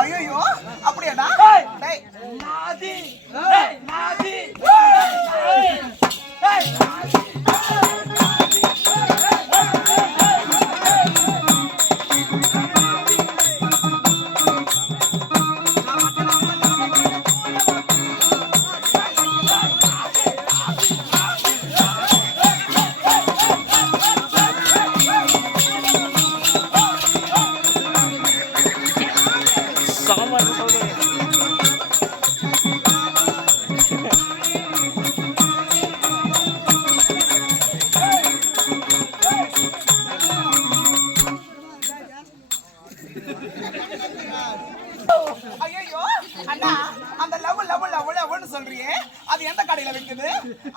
ஐயோ அப்படியாடா? ஐயோ அண்ணா, அந்த லவ் லவ் லவ் லவ்னு சொல்றியே, அது எந்த கடையில விக்குது?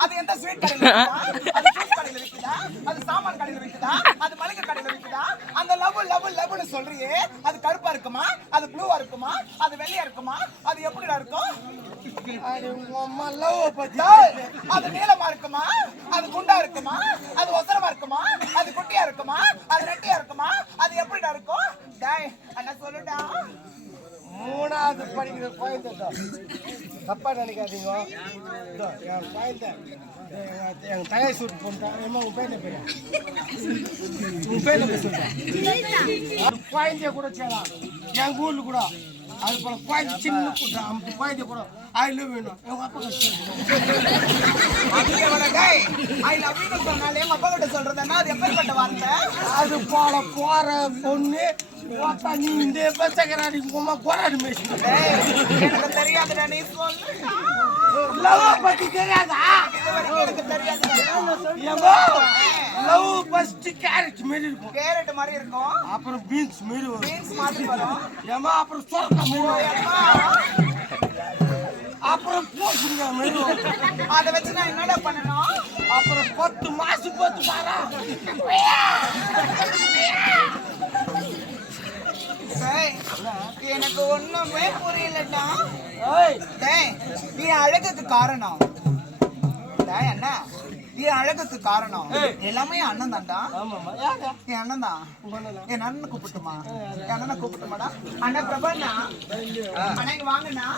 அது எந்த ஸ்வீட் கடையில விக்குதா? அது ஜூஸ் கடையில விக்குதா? அது சாமான் கடையில விக்குதா? அது மளிகை கடையில விக்குதா? அந்த லவ் லவ் லவ்னு சொல்றியே, அது கருப்பா இருக்குமா? அது ப்ளூவா இருக்குமா? அது வெள்ளையா இருக்குமா? அது எப்படிடா இருக்கும்? அது நீளமா இருக்குமா? அது குண்டா இருக்குமா? அது ஒசரமா இருக்குமா? அது குட்டியா இருக்குமா? அது ரெட்டியா இருக்குமா? அது எப்படிடா இருக்கும்? டேய் அண்ணா சொல்லுடா. மூணாவது படிக்கிற குழந்தை தப்பா நினைக்காதீங்க. என் குழந்தை எங்க தயாரி சூட் போட்டேன். உன் பேர் பேரு உன் பேர் சொல்லிட்டேன். குழந்தைய கூட செய்யலாம் எங்க ஊர்ல கூட. அது போல குழந்தை சின்ன கூட்டம் அந்த குழந்தைய கூட ஐ லவ் வேணும் எங்க அப்பா ஐ லவ் யூ சொன்னாலே அப்பா கிட்ட சொல்றதுன்னா அது எப்பேற்பட்ட வார்த்தை? அது போல போற பொண்ணு நீ இந்த பச்சைக்கராடி உமா கோராடி மேய்ச்சி எனக்கு தெரியாதுடா, நீ சொல்லு. லவ் பத்தி தெரியாதா? எனக்கு தெரியாது. லவ் ஃபர்ஸ்ட் கேரட் மாதிரி இருக்கும். கேரட் மாதிரி இருக்கும், அப்புறம் பீன்ஸ் மாதிரி வரும். பீன்ஸ் மாதிரி வரும். ஏமா அப்புறம் சொர்க்க மாதிரி வரும். அப்புறம் போச்சுங்க மாதிரி வரும். அதை வச்சு நான் என்னடா பண்ணணும்? அப்புறம் 10 மாசம் 10 வாரா எனக்கு ஒண்ணுமே புரியலடா. நீ அழகுக்கு காரணம் அண்ணா, நீ அழகுக்கு காரணம் எல்லாமே அண்ணன் தான்டா. என் அண்ணன் தான். என் அண்ணன் கூப்பிட்டுமா? என் அண்ணனை கூப்பிட்டுமாடா? அண்ணா பிரபண்ணா, அண்ணா இங்க வாங்கண்ணா.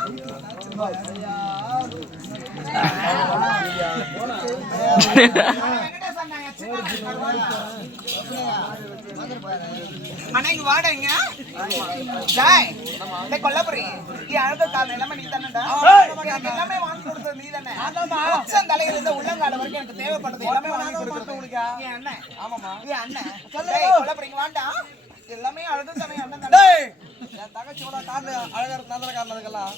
அண்ணா இங்க வாடங்க. கொல்லப்புரி அழகு காரணம் எல்லாமே நீ தானடா. எல்லாமே வாங்கி கொடுத்தது நீ தானே. தலையில இருந்து உள்ளங்கால வரைக்கும் எனக்கு தேவைப்பட்டது எல்லாமே வாங்கி கொடுத்தது என் அண்ணன். ஆமாமா என் அண்ணன். கொல்லப்புரிங்க வாண்டா, எல்லாமே அழகு தானே அண்ணன் தானே. என் தங்கச்சியோட காரணம் அழகா இருந்தா காரணம் அதுக்கெல்லாம்